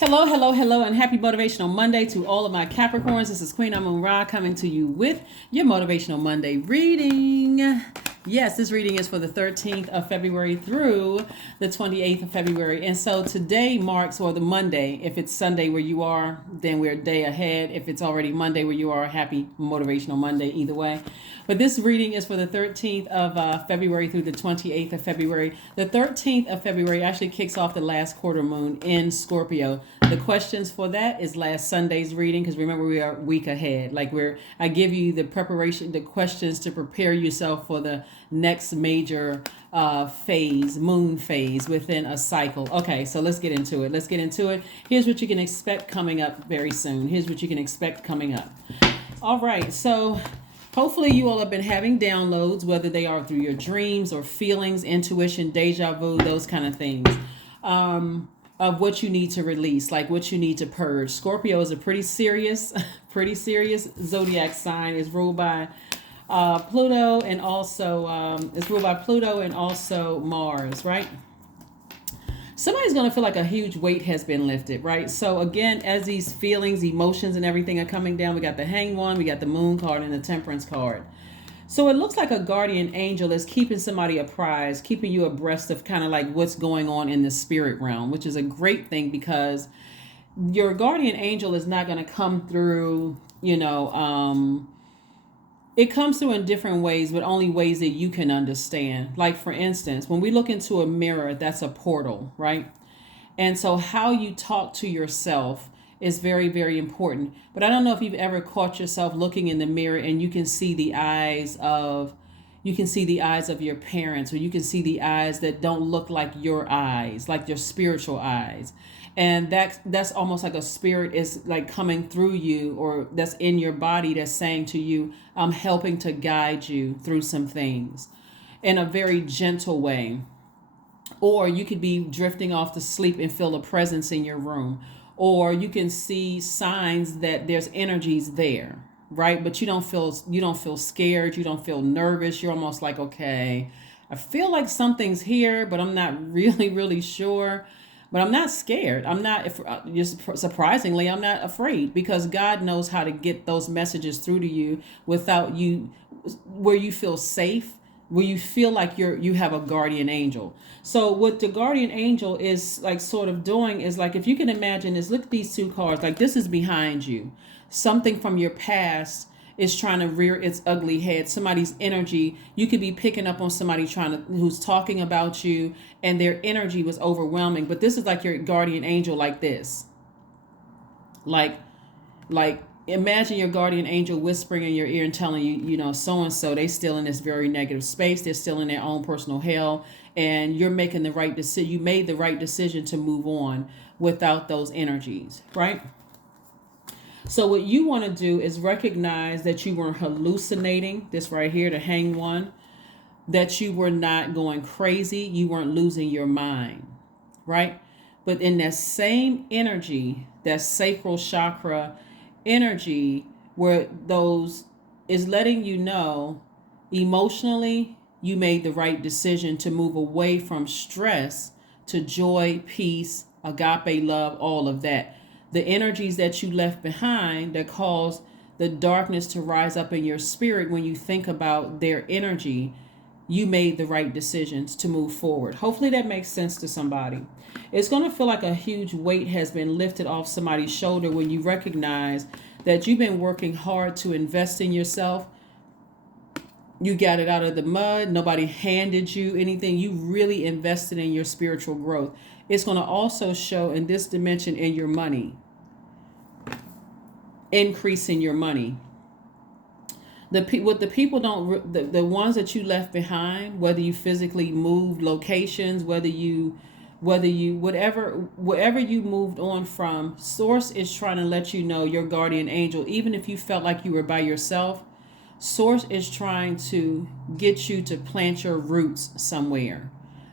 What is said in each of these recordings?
Hello, hello, hello, and happy Motivational Monday to all of my Capricorns. This is Queen Amun Ra coming to you with your Motivational Monday reading. Yes, this reading is for the 13th of February through the 28th of February. And so today marks, or the Monday, if it's Sunday where you are, then we're a day ahead. If it's already Monday where you are, happy Motivational Monday either way. But this reading is for the 13th of February through the 28th of February. The 13th of February actually kicks off the last quarter moon in Scorpio. The questions for that is last Sunday's reading, because remember we are a week ahead. I give you the preparation, the questions to prepare yourself for the next major moon phase within a cycle. Okay, so let's get into it. Here's what you can expect coming up very soon. All right, so hopefully you all have been having downloads, whether they are through your dreams or feelings, intuition, deja vu, those kind of things. Of what you need to release, like what you need to purge. Scorpio is a pretty serious zodiac sign. It's ruled by Pluto, and also Mars, right? Somebody's going to feel like a huge weight has been lifted, right? So again, as these feelings, emotions, and everything are coming down, we got the Hanged One, we got the Moon card, and the Temperance card. So it looks like a guardian angel is keeping somebody apprised, keeping you abreast of kind of like what's going on in the spirit realm, which is a great thing, because your guardian angel is not going to come through, it comes through in different ways, but only ways that you can understand. Like, for instance, when we look into a mirror, that's a portal, right? And so how you talk to yourself is very, very important. But I don't know if you've ever caught yourself looking in the mirror and you can see the eyes of your parents, or you can see the eyes that don't look like your eyes, like your spiritual eyes. And that's almost like a spirit is like coming through you, or that's in your body, that's saying to you, I'm helping to guide you through some things in a very gentle way. Or you could be drifting off to sleep and feel a presence in your room. Or you can see signs that there's energies there, right? But you don't feel scared, you don't feel nervous. You're almost like, okay, I feel like something's here, but I'm not really sure. But I'm not scared. I'm not, surprisingly, I'm not afraid, because God knows how to get those messages through to you without you, where you feel safe, where you feel like you have a guardian angel. So what the guardian angel is like sort of doing is, like, if you can imagine, is look at these two cards, like this is behind you. Something from your past is trying to rear its ugly head. Somebody's energy, you could be picking up on somebody who's talking about you, and their energy was overwhelming. But this is like your guardian angel, like this. Like imagine your guardian angel whispering in your ear and telling you, so-and-so, they still in this very negative space. They're still in their own personal hell, and you're making the right decision. You made the right decision to move on without those energies, right? So what you want to do is recognize that you weren't hallucinating, this right here, the Hanged One, that you were not going crazy, you weren't losing your mind, right? But in that same energy, that sacral chakra energy, where those is letting you know emotionally you made the right decision to move away from stress to joy, peace, agape love, all of that. The energies that you left behind that caused the darkness to rise up in your spirit, when you think about their energy, you made the right decisions to move forward. Hopefully that makes sense to somebody. It's going to feel like a huge weight has been lifted off somebody's shoulder when you recognize that you've been working hard to invest in yourself. You got it out of the mud. Nobody handed you anything. You really invested in your spiritual growth. It's going to also show in this dimension in your money. Increase in your money. The people don't, the ones that you left behind, whether you physically moved locations, whatever you moved on from, Source is trying to let you know, your guardian angel, even if you felt like you were by yourself, Source is trying to get you to plant your roots somewhere,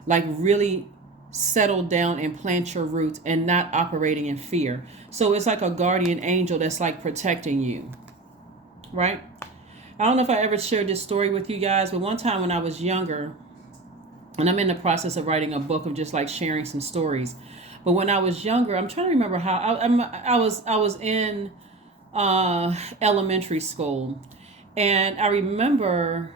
like really settle down and plant your roots and not operating in fear. So it's like a guardian angel that's like protecting you, right? I don't know if I ever shared this story with you guys, but one time when I was younger, and I'm in the process of writing a book of just like sharing some stories, But when I was younger, I'm trying to remember how I was in elementary school, and I remember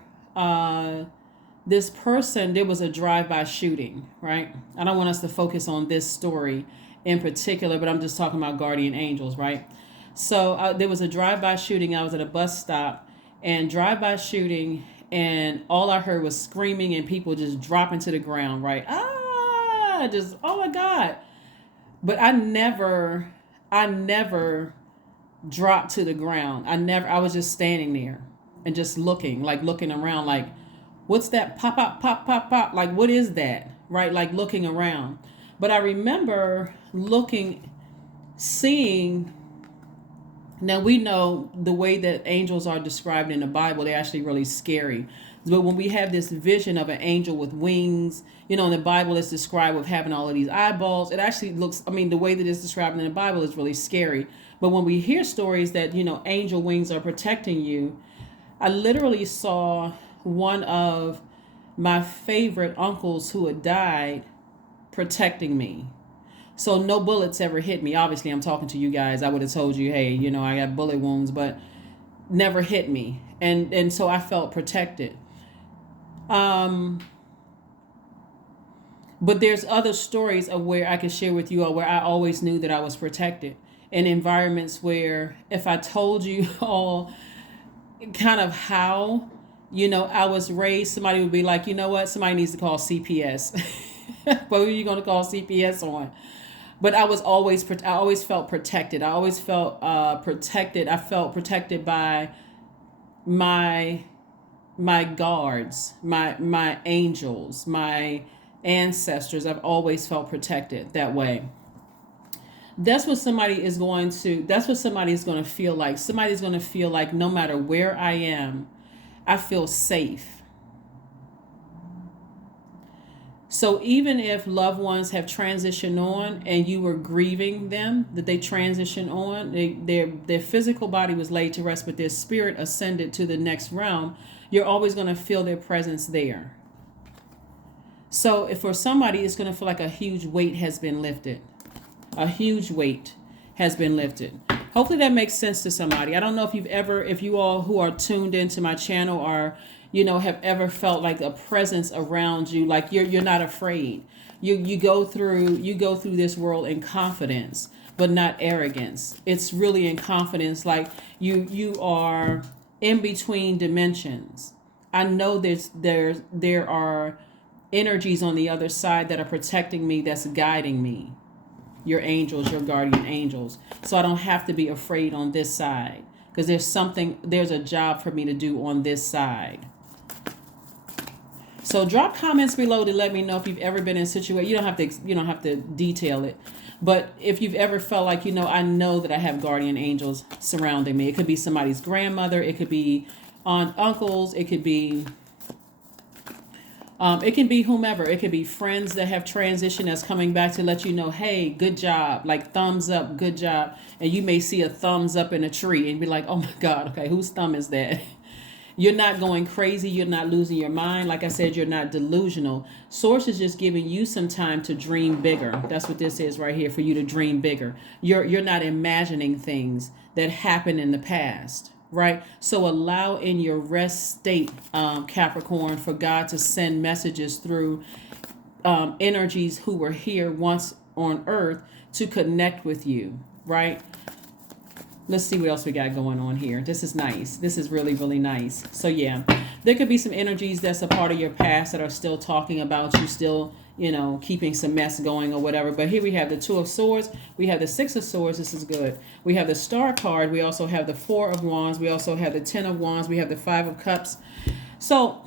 this person. There was a drive-by shooting, right? I don't want us to focus on this story in particular, but I'm just talking about guardian angels, right? So there was a drive-by shooting. I was at a bus stop, and drive-by shooting, and all I heard was screaming and people just dropping to the ground, right? Just, oh my God. But I never dropped to the ground. I was just standing there and just looking around, like, what's that? Pop, pop, pop, pop, pop. Like, what is that? Right? Like looking around. But I remember seeing. Now, we know the way that angels are described in the Bible, they're actually really scary. But when we have this vision of an angel with wings, in the Bible it's described with having all of these eyeballs. It actually looks, the way that it's described in the Bible is really scary. But when we hear stories that, angel wings are protecting you, I literally saw one of my favorite uncles who had died protecting me. So no bullets ever hit me. Obviously, I'm talking to you guys. I would have told you, hey, I got bullet wounds, but never hit me. And so I felt protected. But there's other stories of where I can share with you all where I always knew that I was protected in environments where if I told you all kind of how, I was raised, somebody would be like, you know what? Somebody needs to call CPS. But who are you going to call CPS on? But I always felt protected. I always felt protected. I felt protected by my guards, my angels, my ancestors. I've always felt protected that way. That's what somebody is going to feel like. Somebody's going to feel like no matter where I am, I feel safe. So even if loved ones have transitioned on and you were grieving them, that they transitioned on, their physical body was laid to rest, but their spirit ascended to the next realm, you're always going to feel their presence there. So if for somebody, it's going to feel like a huge weight has been lifted. A huge weight has been lifted. Hopefully that makes sense to somebody. I don't know if you all who are tuned into my channel are, have ever felt like a presence around you, like you're not afraid. You go through this world in confidence, but not arrogance. It's really in confidence, like you are in between dimensions. I know there are energies on the other side that are protecting me, that's guiding me. Your angels, your guardian angels. So I don't have to be afraid on this side, because there's a job for me to do on this side. So drop comments below to let me know if you've ever been in a situation. You don't have to detail it, but if you've ever felt like, I know that I have guardian angels surrounding me. It could be somebody's grandmother, it could be aunt, uncles, it could be whomever. It could be friends that have transitioned that's coming back to let you know, hey, good job, like thumbs up, good job. And you may see a thumbs up in a tree and be like, oh my God, okay, whose thumb is that? You're not going crazy. You're not losing your mind. Like I said, you're not delusional. Source is just giving you some time to dream bigger. That's what this is right here, for you to dream bigger. You're not imagining things that happened in the past, right? So allow in your rest state, Capricorn, for God to send messages through energies who were here once on earth to connect with you, right? Let's see what else we got going on here. This is nice. This is really, really nice. So yeah, there could be some energies that's a part of your past that are still talking about you, still, keeping some mess going or whatever. But here we have the Two of Swords. We have the Six of Swords. This is good. We have the Star card. We also have the Four of Wands. We also have the Ten of Wands. We have the Five of Cups. So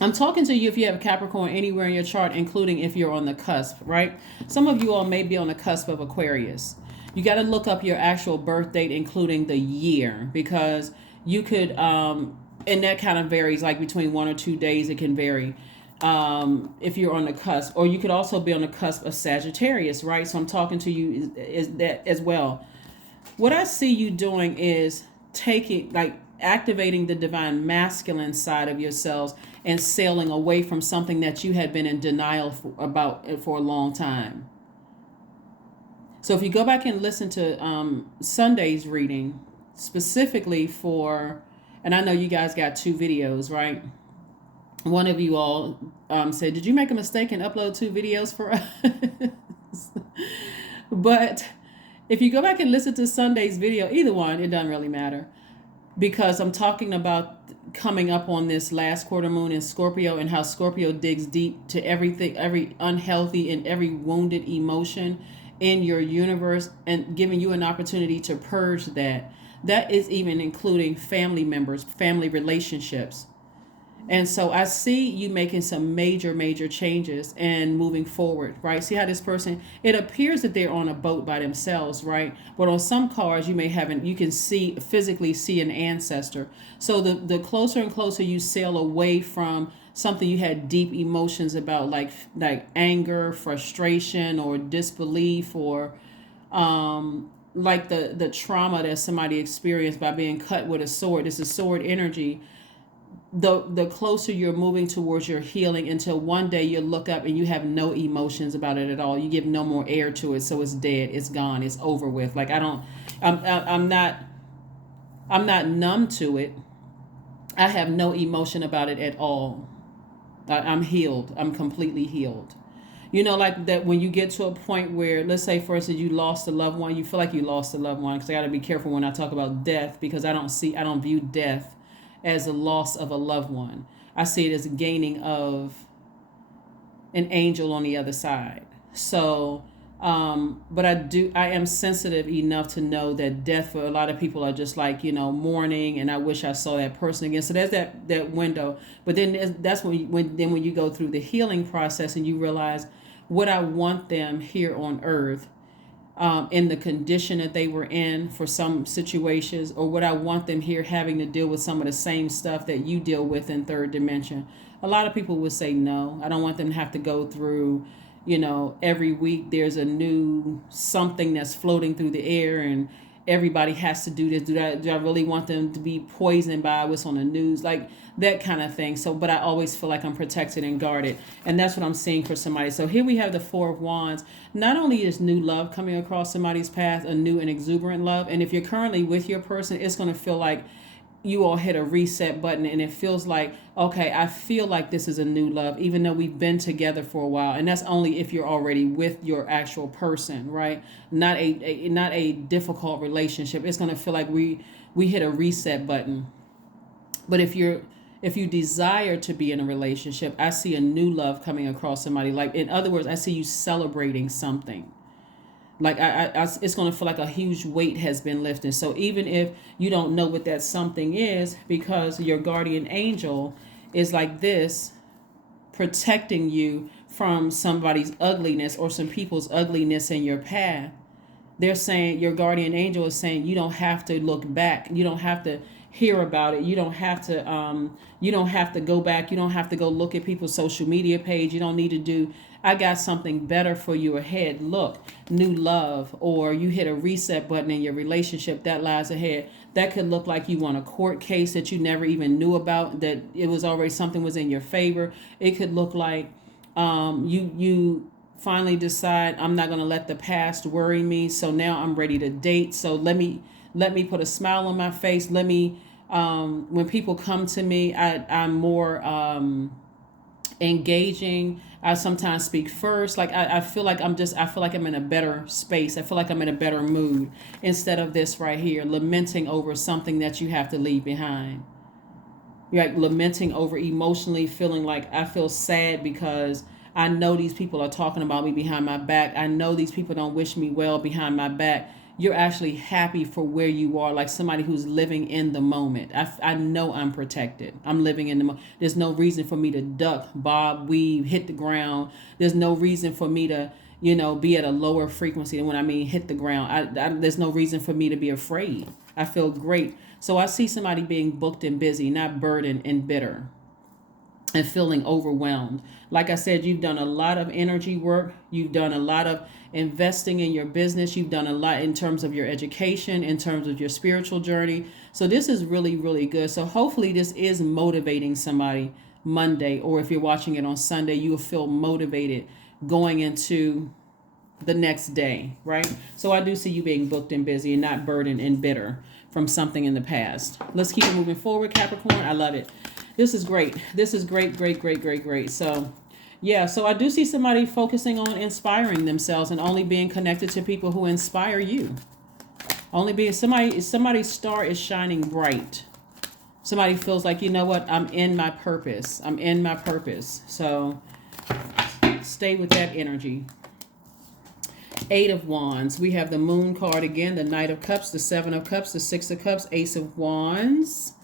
I'm talking to you if you have Capricorn anywhere in your chart, including if you're on the cusp, right? Some of you all may be on the cusp of Aquarius. You got to look up your actual birth date, including the year, because you could, and that kind of varies, like between 1 or 2 days, it can vary if you're on the cusp. Or you could also be on the cusp of Sagittarius, right? So I'm talking to you is that as well. What I see you doing is activating the divine masculine side of yourselves and sailing away from something that you had been in denial about for a long time. So if you go back and listen to Sunday's reading, specifically for, and I know you guys got 2 videos, right? One of you all said, did you make a mistake and upload 2 videos for us? But if you go back and listen to Sunday's video, either one, it doesn't really matter, because I'm talking about coming up on this last quarter moon in Scorpio and how Scorpio digs deep to everything, every unhealthy and every wounded emotion in your universe, and giving you an opportunity to purge that. That is even including family members, family relationships. And so I see you making some major, major changes and moving forward, right? See how this person, it appears that they're on a boat by themselves, right? But on some cards, you may have you can physically see an ancestor. So the closer and closer you sail away from something you had deep emotions about, like anger, frustration, or disbelief, or like the trauma that somebody experienced by being cut with a sword. This is sword energy. The closer you're moving towards your healing, until one day you look up and you have no emotions about it at all. You give no more air to it, so it's dead, it's gone, it's over with. Like I'm not numb to it. I have no emotion about it at all. I'm healed. I'm completely healed. You know, like that when you get to a point where, let's say, for instance, you lost a loved one, you feel like you lost a loved one, because I got to be careful when I talk about death, because I don't view death as a loss of a loved one. I see it as a gaining of an angel on the other side. So, but I am sensitive enough to know that death for a lot of people are just like, mourning, and I wish I saw that person again. So there's that window. But then that's when you go through the healing process and you realize what I want them here on earth, in the condition that they were in for some situations, or what I want them here having to deal with some of the same stuff that you deal with in third dimension. A lot of people would say no. I don't want them to have to go through, every week there's a new something that's floating through the air and everybody has to do this. Do I really want them to be poisoned by what's on the news? Like that kind of thing. So, but I always feel like I'm protected and guarded. And that's what I'm seeing for somebody. So here we have the 4 of Wands. Not only is new love coming across somebody's path, a new and exuberant love. And if you're currently with your person, it's going to feel like you all hit a reset button, and it feels like, okay, I feel like this is a new love, even though we've been together for a while. And that's only if you're already with your actual person, right? Not a difficult relationship. It's going to feel like we hit a reset button. But if you desire to be in a relationship, I see a new love coming across somebody. Like, in other words, I see you celebrating something. Like it's going to feel like a huge weight has been lifted. So even if you don't know what that something is, because your guardian angel is like this, protecting you from somebody's ugliness or some people's ugliness in your path. They're saying, your guardian angel is saying, you don't have to look back. You don't have to hear about it. You don't have to go back. You don't have to go look at people's social media page. You don't need to do, I got something better for you ahead. Look, new love, or you hit a reset button in your relationship that lies ahead. That could look like you won a court case that you never even knew about, that it was already something was in your favor. It could look like you finally decide, I'm not going to let the past worry me. So now I'm ready to date. So let me put a smile on my face. Let me, when people come to me, I'm more engaging. I sometimes speak first. Like I feel like I'm in a better space. I feel like I'm in a better mood, instead of this right here, lamenting over something that you have to leave behind. You're like lamenting over emotionally, feeling like I feel sad because I know these people are talking about me behind my back. I know these people don't wish me well behind my back. You're actually happy for where you are, like somebody who's living in the moment. I know I'm protected. I'm living in the moment. There's no reason for me to duck, bob, weave, hit the ground. There's no reason for me to, be at a lower frequency. And when I mean hit the ground, there's no reason for me to be afraid. I feel great. So I see somebody being booked and busy, not burdened and bitter and feeling overwhelmed. Like I said, you've done a lot of energy work. You've done a lot of investing in your business. You've done a lot in terms of your education, in terms of your spiritual journey. So this is really, really good. So hopefully this is motivating somebody Monday, or if you're watching it on Sunday, you will feel motivated going into the next day, right? So I do see you being booked and busy and not burdened and bitter from something in the past. Let's keep it moving forward, Capricorn. I love it. This is great. This is great, great, great, great, great. So yeah, so I do see somebody focusing on inspiring themselves and only being connected to people who inspire you. Only being somebody's star is shining bright. Somebody feels like, you know what, I'm in my purpose. I'm in my purpose. So stay with that energy. 8 of Wands. We have the Moon card again, the Knight of Cups, the 7 of Cups, the 6 of Cups, Ace of Wands.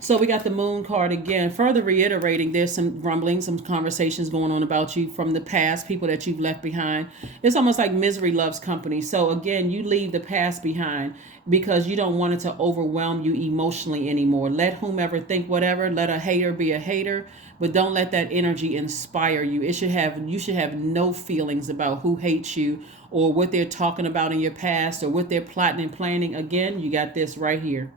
So we got the Moon card again, further reiterating there's some rumblings, some conversations going on about you from the past, people that you've left behind. It's almost like misery loves company. So again, you leave the past behind because you don't want it to overwhelm you emotionally anymore. Let whomever think whatever, let a hater be a hater, but don't let that energy inspire you. You should have no feelings about who hates you or what they're talking about in your past or what they're plotting and planning. Again, you got this right here.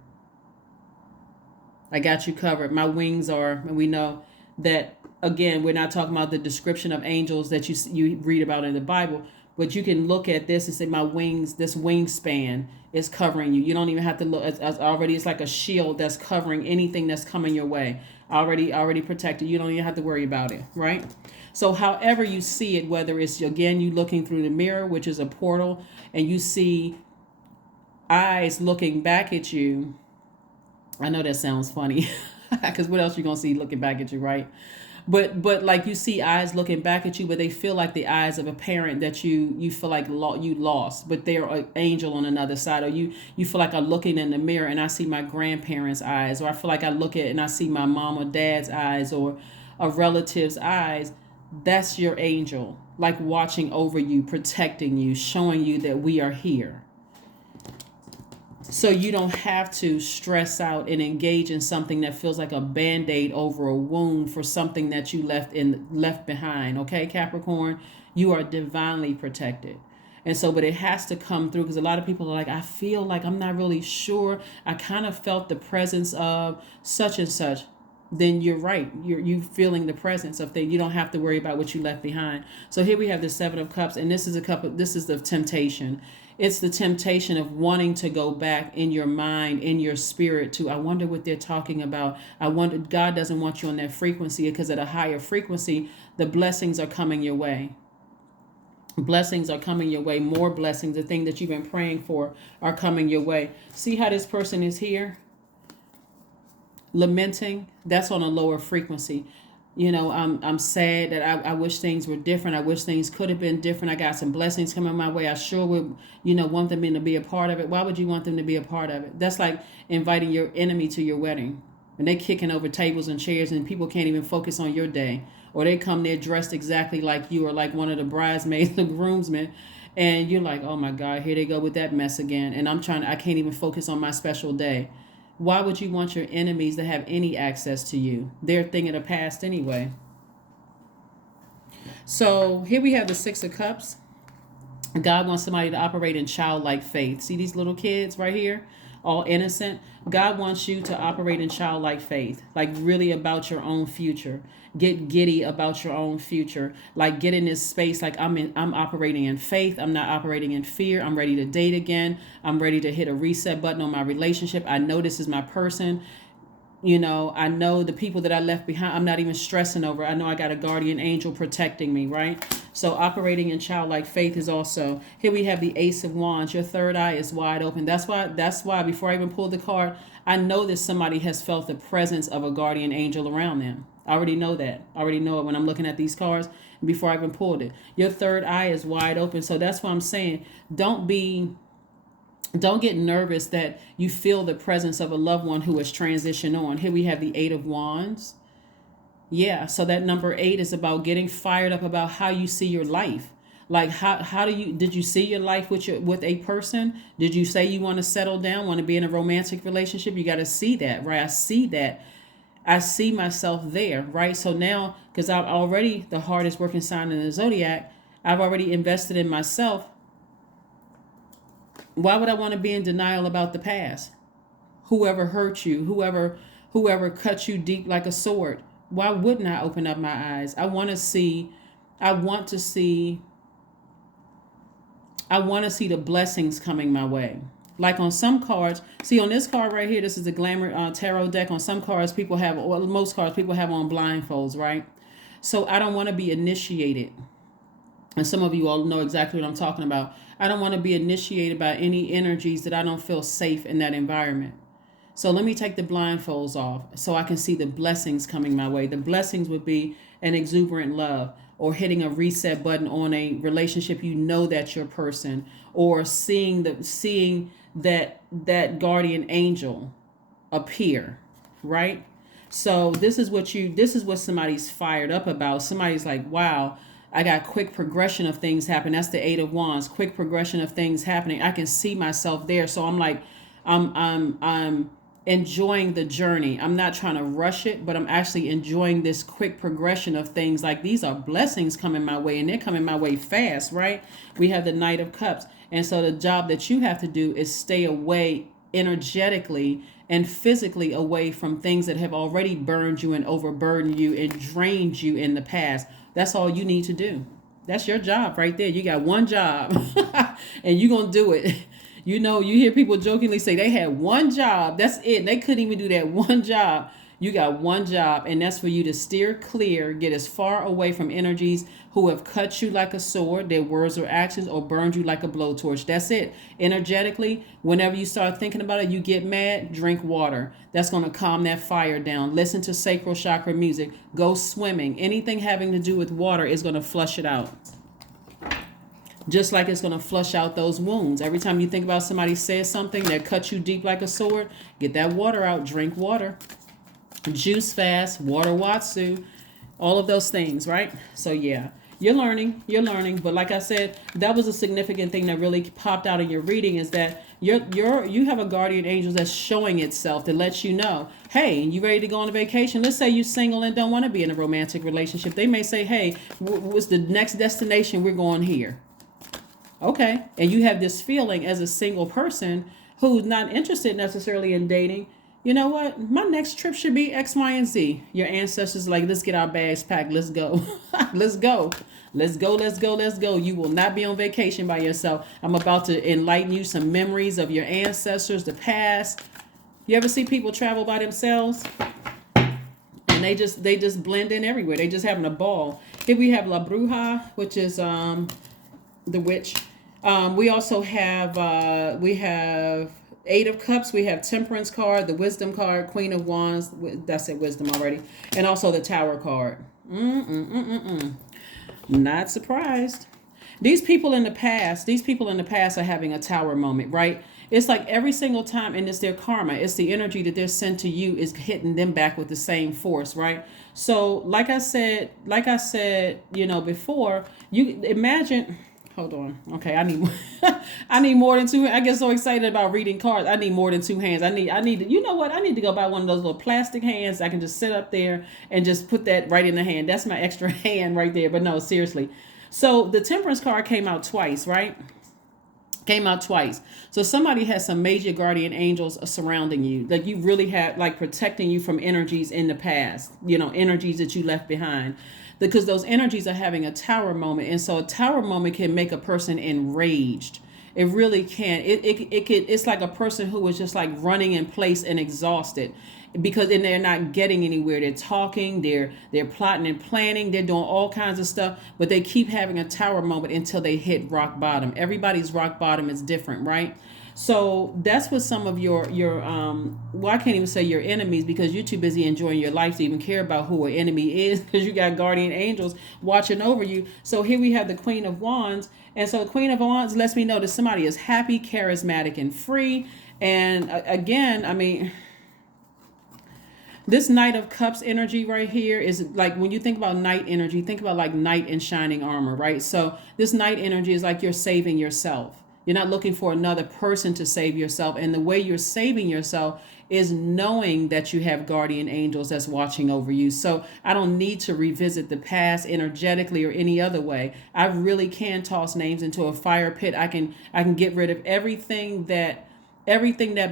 I got you covered. My wings are, and we know that, again, we're not talking about the description of angels that you read about in the Bible, but you can look at this and say, my wings, this wingspan is covering you. You don't even have to look. It's like a shield that's covering anything that's coming your way. Already protected. You don't even have to worry about it, right? So however you see it, whether it's, again, you looking through the mirror, which is a portal, and you see eyes looking back at you. I know that sounds funny because what else you going to see looking back at you, right? But like you see eyes looking back at you, but they feel like the eyes of a parent that you feel like you lost, but they're an angel on another side. Or you feel like I'm looking in the mirror and I see my grandparents' eyes, or I feel like I look at and I see my mom or dad's eyes or a relative's eyes. That's your angel, like watching over you, protecting you, showing you that we are here. So you don't have to stress out and engage in something that feels like a band-aid over a wound for something that you left behind. Okay, Capricorn, you are divinely protected. And so, but it has to come through because a lot of people are like, I feel like I'm not really sure. I kind of felt the presence of such and such. Then you're right. You feeling the presence of things. You don't have to worry about what you left behind. So here we have the 7 of Cups, and this is the temptation. It's the temptation of wanting to go back in your mind, in your spirit to, I wonder what they're talking about. I wonder, God doesn't want you on that frequency because at a higher frequency, the blessings are coming your way. Blessings are coming your way. More blessings, the thing that you've been praying for are coming your way. See how this person is here? Lamenting. That's on a lower frequency. You know, I'm sad that I wish things were different. I wish things could have been different. I got some blessings coming my way. I sure would, want them to be a part of it. Why would you want them to be a part of it? That's like inviting your enemy to your wedding. And they kicking over tables and chairs and people can't even focus on your day. Or they come there dressed exactly like you or like one of the bridesmaids, the groomsmen. And you're like, oh my God, here they go with that mess again. And I can't even focus on my special day. Why would you want your enemies to have any access to you? They're a thing of the past anyway. So here we have the 6 of Cups. God wants somebody to operate in childlike faith. See these little kids right here? All innocent. God wants you to operate in childlike faith, like really about your own future. Get giddy about your own future. Like get in this space like I'm operating in faith. I'm not operating in fear. I'm ready to date again. I'm ready to hit a reset button on my relationship. I know this is my person. I know the people that I left behind, I'm not even stressing over. I know I got a guardian angel protecting me, right? So operating in childlike faith is also, here we have the Ace of Wands. Your third eye is wide open. That's why before I even pulled the card, I know that somebody has felt the presence of a guardian angel around them. I already know that. I already know it when I'm looking at these cards before I even pulled it. Your third eye is wide open. So that's why I'm saying, don't get nervous that you feel the presence of a loved one who has transitioned on. Here we have the 8 of Wands. Yeah, so that number 8 is about getting fired up about how you see your life. Like did you see your life with a person? Did you say you want to settle down, want to be in a romantic relationship? You got to see that, right? I see that. I see myself there, right? So now, because I'm already the hardest working sign in the Zodiac, I've already invested in myself. Why would I want to be in denial about the past? Whoever hurt you, whoever cut you deep like a sword, why wouldn't I open up my eyes? I want to see I want to see the blessings coming my way. Like on some cards, see on this card right here, this is the Glamour Tarot deck. On some cards, people have, well, most cards people have on blindfolds, right? So I don't want to be initiated. And some of you all know exactly what I'm talking about. I don't want to be initiated by any energies that I don't feel safe in that environment. So let me take the blindfolds off so I can see the blessings coming my way. The blessings would be an exuberant love, or hitting a reset button on a relationship, you know that's your person, or seeing that guardian angel appear, right? So this is what somebody's fired up about. Somebody's like, wow, I got quick progression of things happen. That's the Eight of Wands, quick progression of things happening. I can see myself there. So I'm like, I'm enjoying the journey. I'm not trying to rush it, but I'm actually enjoying this quick progression of things. Like, these are blessings coming my way, and they're coming my way fast, right? We have the Knight of Cups. And so the job that you have to do is stay away energetically and physically away from things that have already burned you and overburdened you and drained you in the past. That's all you need to do. That's your job right there. You got one job and you're going to do it. You know, you hear people jokingly say they had one job. That's it. They couldn't even do that one job. You got one job, and that's for you to steer clear, get as far away from energies who have cut you like a sword, their words or actions, or burned you like a blowtorch. That's it. Energetically, whenever you start thinking about it, you get mad, drink water. That's going to calm that fire down. Listen to sacral chakra music. Go swimming. Anything having to do with water is going to flush it out. Just like it's going to flush out those wounds. Every time you think about somebody says something that cut you deep like a sword, get that water out, drink water. Juice fast, water watsu, all of those things, right? So yeah, you're learning. But like I said, that was a significant thing that really popped out in your reading, is that you have a guardian angel that's showing itself to let you know, hey, you ready to go on a vacation? Let's say you're single and don't want to be in a romantic relationship. They may say, hey, what's the next destination? We're going here. Okay. And you have this feeling as a single person who's not interested necessarily in dating. You know what? My next trip should be X, Y, and Z. Your ancestors are like, let's get our bags packed. Let's go. Let's go. Let's go. Let's go. Let's go. You will not be on vacation by yourself. I'm about to enlighten you some memories of your ancestors, the past. You ever see people travel by themselves? And they just blend in everywhere. They just having a ball. Here we have La Bruja, which is the witch. We also have Eight of Cups. We have Temperance card, the Wisdom card, Queen of Wands. That's it, Wisdom already. And also the Tower card. Not surprised. These people in the past are having a Tower moment, right? It's like every single time, and it's their karma. It's the energy that they're sent to you is hitting them back with the same force, right? So like I said, before, you imagine. Hold on. Okay, I need more than two. I get so excited about reading cards. I need more than two hands. I need. You know what? I need to go buy one of those little plastic hands. I can just sit up there and just put that right in the hand. That's my extra hand right there. But no, seriously. So the Temperance card came out twice, right? Came out twice. So somebody has some major guardian angels surrounding you, that you really have, like, protecting you from energies in the past, energies that you left behind, because those energies are having a Tower moment. And so a Tower moment can make a person enraged. It really can. It's like a person who is just like running in place and exhausted, because then they're not getting anywhere. They're talking, they're plotting and planning, they're doing all kinds of stuff, but they keep having a Tower moment until they hit rock bottom. Everybody's rock bottom is different, right? So that's what some of your I can't even say your enemies, because you're too busy enjoying your life to even care about who an enemy is, because you got guardian angels watching over you. So here we have the Queen of Wands. And so the Queen of Wands lets me know that somebody is happy, charismatic, and free. And again, I mean, this Knight of Cups energy right here is like, when you think about knight energy, think about like knight in shining armor, right? So this knight energy is like you're saving yourself. You're not looking for another person to save yourself. And the way you're saving yourself is knowing that you have guardian angels that's watching over you. So I don't need to revisit the past energetically or any other way. I really can toss names into a fire pit. I can get rid of everything that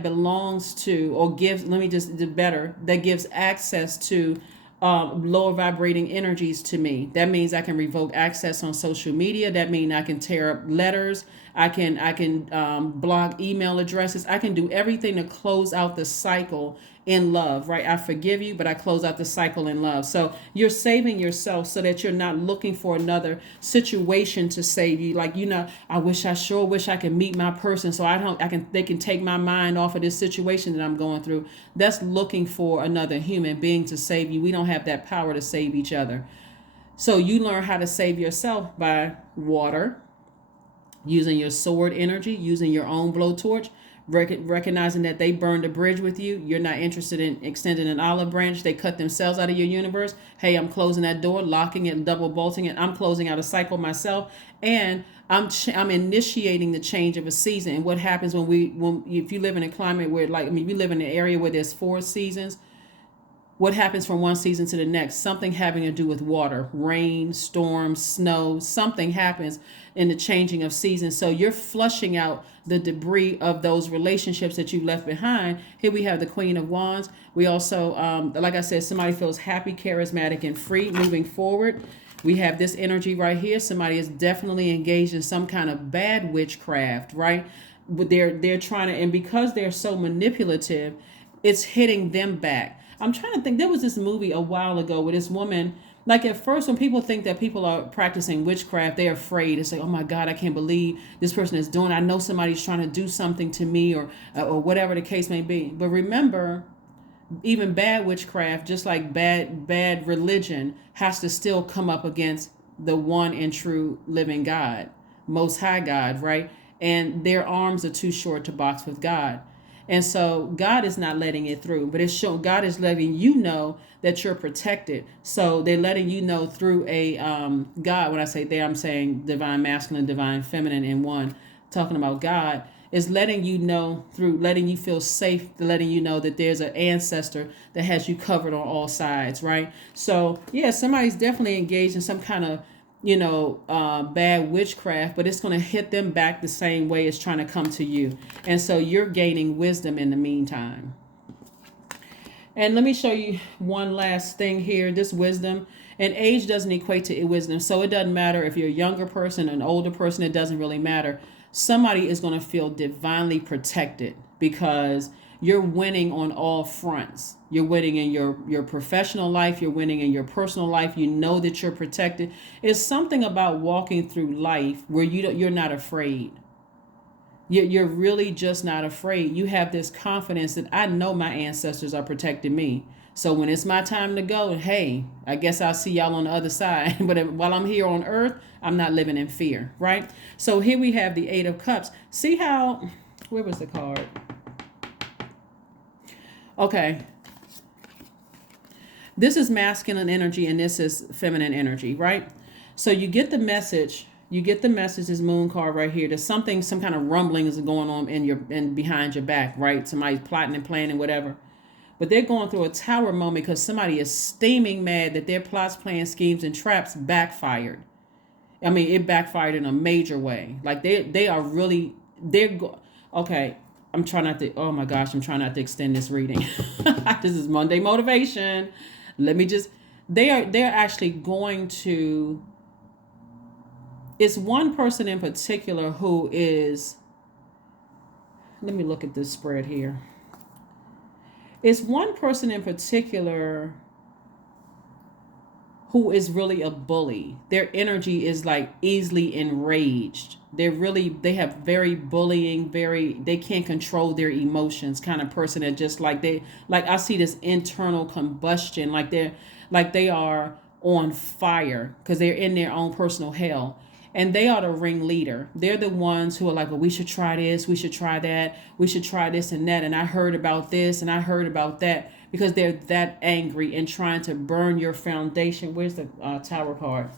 belongs to, or gives, let me just do better, that gives access to lower vibrating energies to me. That means I can revoke access on social media. That means I can tear up letters. I can block email addresses. I can do everything to close out the cycle in love, right? I forgive you, but I close out the cycle in love. So you're saving yourself so that you're not looking for another situation to save you. Like, I sure wish I could meet my person so they can take my mind off of this situation that I'm going through. That's looking for another human being to save you. We don't have that power to save each other. So you learn how to save yourself by water, using your sword energy, using your own blowtorch, recognizing that they burned a bridge with you. You're not interested in extending an olive branch. They cut themselves out of your universe. Hey, I'm closing that door, locking it, double bolting it. I'm closing out a cycle myself, and I'm initiating the change of a season. And what happens when if you live in a climate where, we live in an area where there's 4 seasons. What happens from one season to the next? Something having to do with water, rain, storms, snow, something happens in the changing of seasons. So you're flushing out the debris of those relationships that you left behind. Here we have the Queen of Wands. We also, like I said, somebody feels happy, charismatic, and free moving forward. We have this energy right here. Somebody is definitely engaged in some kind of bad witchcraft, right? But they're trying to, and because they're so manipulative, it's hitting them back. I'm trying to think. There was this movie a while ago with this woman. Like, at first, when people think that people are practicing witchcraft, they're afraid. It's like, oh my God, I can't believe this person is doing it. I know somebody's trying to do something to me, or whatever the case may be. But remember, even bad witchcraft, just like bad religion, has to still come up against the one and true living God, Most High God, right? And their arms are too short to box with God. And so God is not letting it through, but God is letting you know that you're protected. So they're letting you know through a God. When I say they, I'm saying divine masculine, divine feminine in one. Talking about God is letting you know, through letting you feel safe, letting you know that there's an ancestor that has you covered on all sides, right? So yeah, somebody's definitely engaged in some kind of bad witchcraft, but it's going to hit them back the same way it's trying to come to you. And so you're gaining wisdom in the meantime. And let me show you one last thing here. This wisdom, and age doesn't equate to wisdom. So it doesn't matter if you're a younger person, an older person, it doesn't really matter. Somebody is going to feel divinely protected because you're winning on all fronts. You're winning in your professional life. You're winning in your personal life. You know that you're protected. It's something about walking through life where you're not afraid. You're really just not afraid. You have this confidence that I know my ancestors are protecting me. So when it's my time to go, hey, I guess I'll see y'all on the other side. But while I'm here on earth, I'm not living in fear, right? So here we have the 8 of Cups. See how, where was the card? Okay. This is masculine energy and this is feminine energy, right? So you get the message. This moon card right here. There's some kind of rumblings going on in behind your back, right? Somebody's plotting and planning, whatever. But they're going through a tower moment because somebody is steaming mad that their plots, plans, schemes, and traps backfired. I mean, it backfired in a major way. Like they are really, okay. I'm trying not to extend this reading. This is Monday motivation. They're actually going to, it's one person in particular who is, let me look at this spread here. It's one person in particular who is really a bully. Their energy is like easily enraged. They have very bullying, they can't control their emotions kind of person that just I see this internal combustion, like they are on fire because they're in their own personal hell. And they are the ringleader. They're the ones who are like, well, we should try this, we should try that, we should try this and that. And I heard about this and I heard about that, because they're that angry and trying to burn your foundation. Where's the Tower card?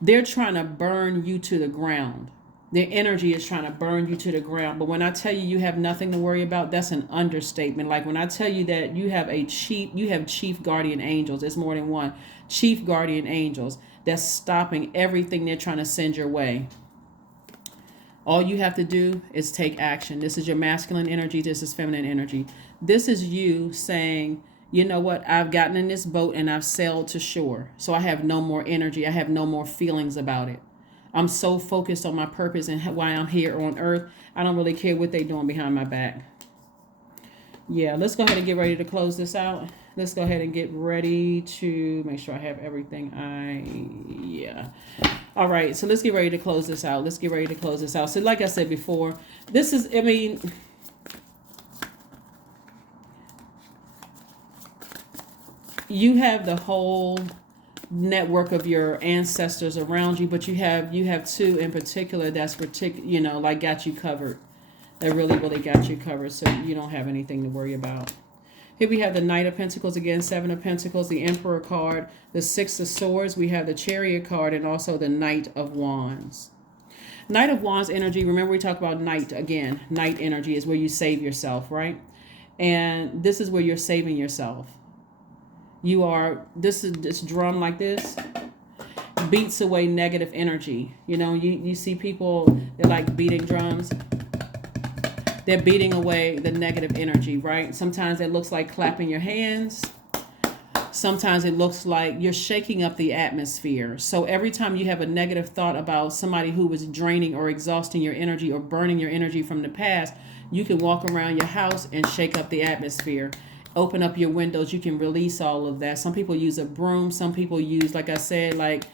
They're trying to burn you to the ground. Their energy is trying to burn you to the ground. But when I tell you have nothing to worry about, that's an understatement. Like when I tell you that you have chief guardian angels, it's more than one, chief guardian angels that's stopping everything they're trying to send your way. All you have to do is take action. This is your masculine energy. This is feminine energy. This is you saying, you know what, I've gotten in this boat and I've sailed to shore. So I have no more energy. I have no more feelings about it. I'm so focused on my purpose and why I'm here on earth. I don't really care what they're doing behind my back. Yeah, let's go ahead and get ready to close this out. Let's go ahead and get ready to make sure I have everything. Yeah. All right, so let's get ready to close this out. Let's get ready to close this out. So like I said before, this is, I mean, you have the whole network of your ancestors around you, but you have two in particular that's like got you covered. That really got you covered, so you don't have anything to worry about. Here we have the Knight of Pentacles again, Seven of Pentacles, the Emperor card, the Six of Swords, we have the Chariot card, and also the Knight of Wands. Knight of Wands energy, remember we talked about Knight again. Knight energy is where you save yourself, right? And this is where you're saving yourself. This drum like this beats away negative energy. You know, you see people, they're like beating drums. They're beating away the negative energy, right? Sometimes it looks like clapping your hands. Sometimes it looks like you're shaking up the atmosphere. So every time you have a negative thought about somebody who was draining or exhausting your energy or burning your energy from the past, you can walk around your house and shake up the atmosphere. Open up your windows. You can release all of that. Some people use a broom. Some people use, like I said,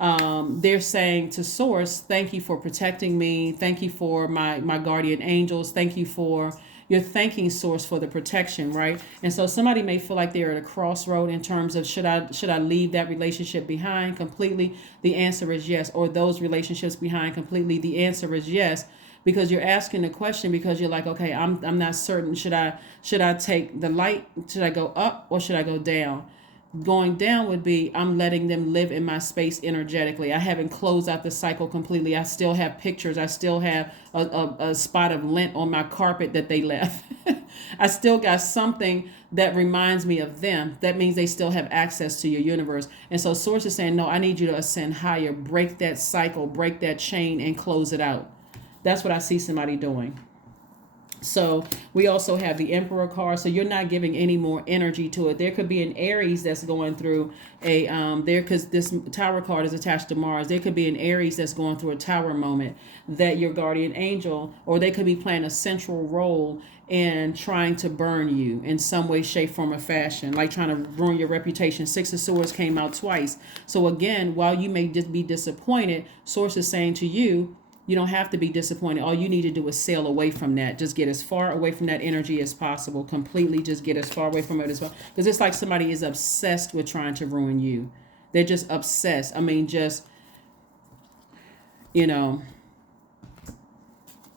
they're saying to Source, thank you for protecting me. Thank you for my guardian angels. Thank you for, you're thanking Source for the protection, right? And so somebody may feel like they're at a crossroad in terms of should I leave that relationship behind completely? The answer is yes. Or those relationships behind completely? The answer is yes. Because you're asking the question because you're like, okay, I'm not certain. Should I take the light? Should I go up or should I go down? Going down would be I'm letting them live in my space energetically. I haven't closed out the cycle completely. I still have pictures. I still have a spot of lint on my carpet that they left. I still got something that reminds me of them. That means they still have access to your universe. And so Source is saying, no, I need you to ascend higher, break that cycle, break that chain and close it out. That's what I see somebody doing. So we also have the Emperor card. So you're not giving any more energy to it. There could be an Aries that's going through because this Tower card is attached to Mars. There could be an Aries that's going through a Tower moment that your guardian angel, or they could be playing a central role in trying to burn you in some way, shape, form, or fashion, like trying to ruin your reputation. Six of Swords came out twice. So again, while you may just be disappointed, Source is saying to you, you don't have to be disappointed. All you need to do is sail away from that. Just get as far away from that energy as possible. Completely just get as far away from it as well. Because it's like somebody is obsessed with trying to ruin you. They're just obsessed. I mean, just,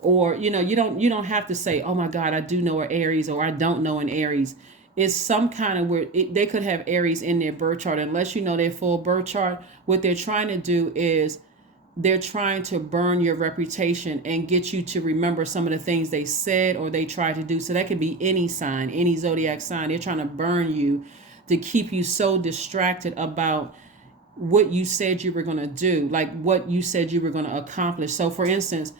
or, you don't have to say, oh my God, I do know an Aries or I don't know an Aries. It's some kind of where they could have Aries in their birth chart. Unless you know their full birth chart, what they're trying to do is they're trying to burn your reputation and get you to remember some of the things they said or they tried to do. So that could be any sign, any zodiac sign. They're trying to burn you to keep you so distracted about what you said you were going to do, like what you said you were going to accomplish. So for instance,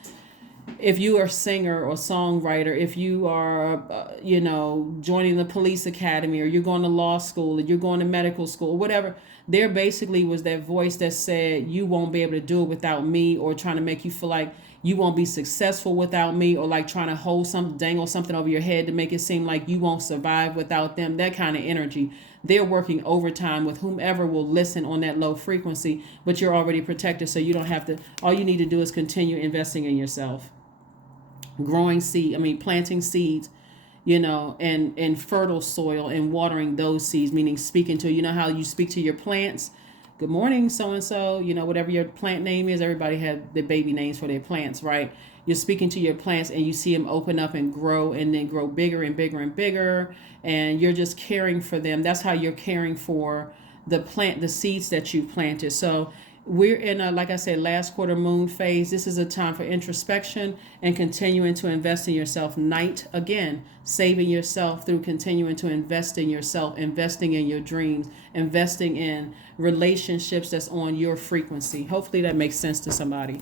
if you are a singer or songwriter, if you are, joining the police academy, or you're going to law school, or you're going to medical school, or whatever, there basically was that voice that said, you won't be able to do it without me, or trying to make you feel like you won't be successful without me, or like trying to dangle something over your head to make it seem like you won't survive without them. That kind of energy. They're working overtime with whomever will listen on that low frequency, but you're already protected. So you don't have to, all you need to do is continue investing in yourself. Planting seeds, and fertile soil and watering those seeds, meaning speaking to, how you speak to your plants. Good morning, so-and-so, whatever your plant name is. Everybody had the baby names for their plants, right? You're speaking to your plants and you see them open up and grow and then grow bigger and bigger and bigger. And you're just caring for them. That's how you're caring for the seeds that you've planted. So we're in a, like I said, last quarter moon phase. This is a time for introspection and continuing to invest in yourself. Night, again, saving yourself through continuing to invest in yourself, investing in your dreams, investing in relationships that's on your frequency. Hopefully that makes sense to somebody.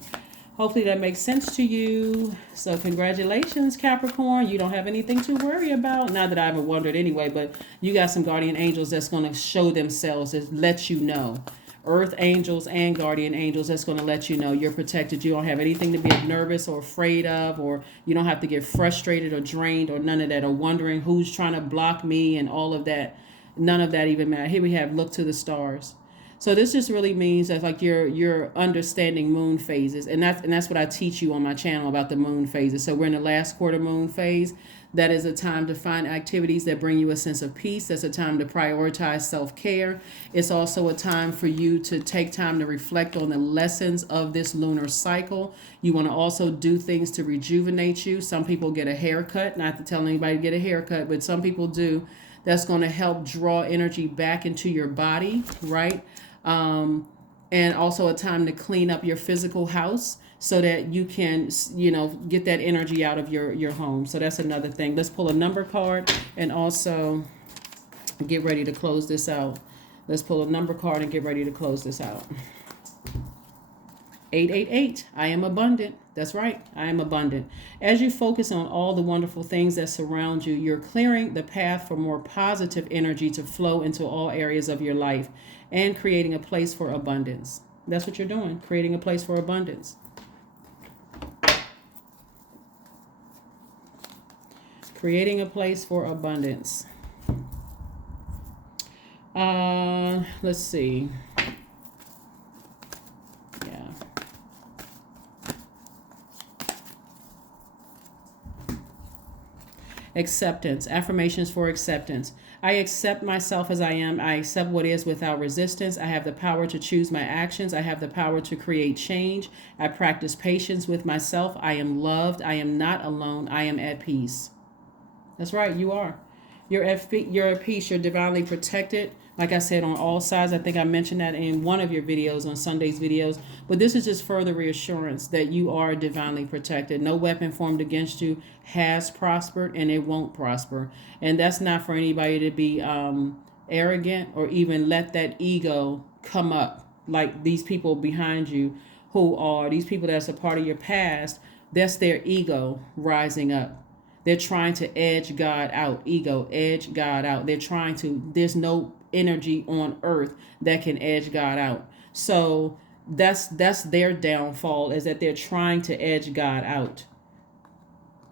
Hopefully that makes sense to you. So congratulations, Capricorn. You don't have anything to worry about. Not that I ever wondered anyway, but you got some guardian angels that's going to show themselves, that let you know. Earth angels and guardian angels that's going to let you know you're protected. You don't have anything to be nervous or afraid of, or you don't have to get frustrated or drained or none of that, or wondering who's trying to block me and all of that. None of that even matter. Here we have look to the stars. So this just really means that like you're understanding moon phases, and that's what I teach you on my channel about the moon phases. So we're in the last quarter moon phase. That is a time to find activities that bring you a sense of peace. That's a time to prioritize self-care. It's also a time for you to take time to reflect on the lessons of this lunar cycle. You want to also do things to rejuvenate you. Some people get a haircut, not to tell anybody to get a haircut, but some people do. That's going to help draw energy back into your body, right? And also a time to clean up your physical house so that you can, get that energy out of your home. So that's another thing. Let's pull a number card and also get ready to close this out. Let's pull a number card and get ready to close this out. 888, I am abundant. That's right, I am abundant. As you focus on all the wonderful things that surround you, you're clearing the path for more positive energy to flow into all areas of your life and creating a place for abundance. That's what you're doing, creating a place for abundance. Creating a place for abundance. Let's see. Acceptance. Affirmations for acceptance. I accept myself as I am. I accept what is without resistance. I have the power to choose my actions. I have the power to create change. I practice patience with myself. I am loved. I am not alone. I am at peace. That's right, you are. You're at peace. You're divinely protected. Like I said, on all sides. I think I mentioned that in one of your videos, on Sunday's videos. But this is just further reassurance that you are divinely protected. No weapon formed against you has prospered, and it won't prosper. And that's not for anybody to be arrogant or even let that ego come up. Like these people behind you who are, these people that's a part of your past, that's their ego rising up. They're trying to edge God out. Ego, edge God out. They're trying to, there's no energy on earth that can edge God out. So that's their downfall, is that they're trying to edge God out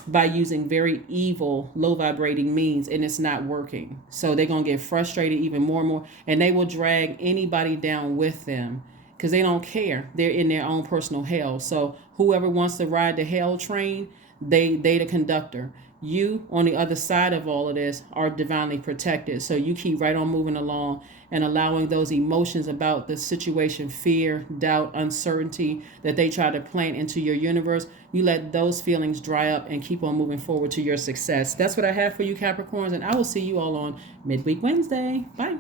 by using very evil, low vibrating means, and it's not working. So they're going to get frustrated even more and more, and they will drag anybody down with them because they don't care. They're in their own personal hell. So whoever wants to ride the hell train, they the conductor. You, on the other side of all of this, are divinely protected. So you keep right on moving along and allowing those emotions about the situation, fear, doubt, uncertainty, that they try to plant into your universe. You let those feelings dry up and keep on moving forward to your success. That's what I have for you, Capricorns, and I will see you all on Midweek Wednesday. Bye.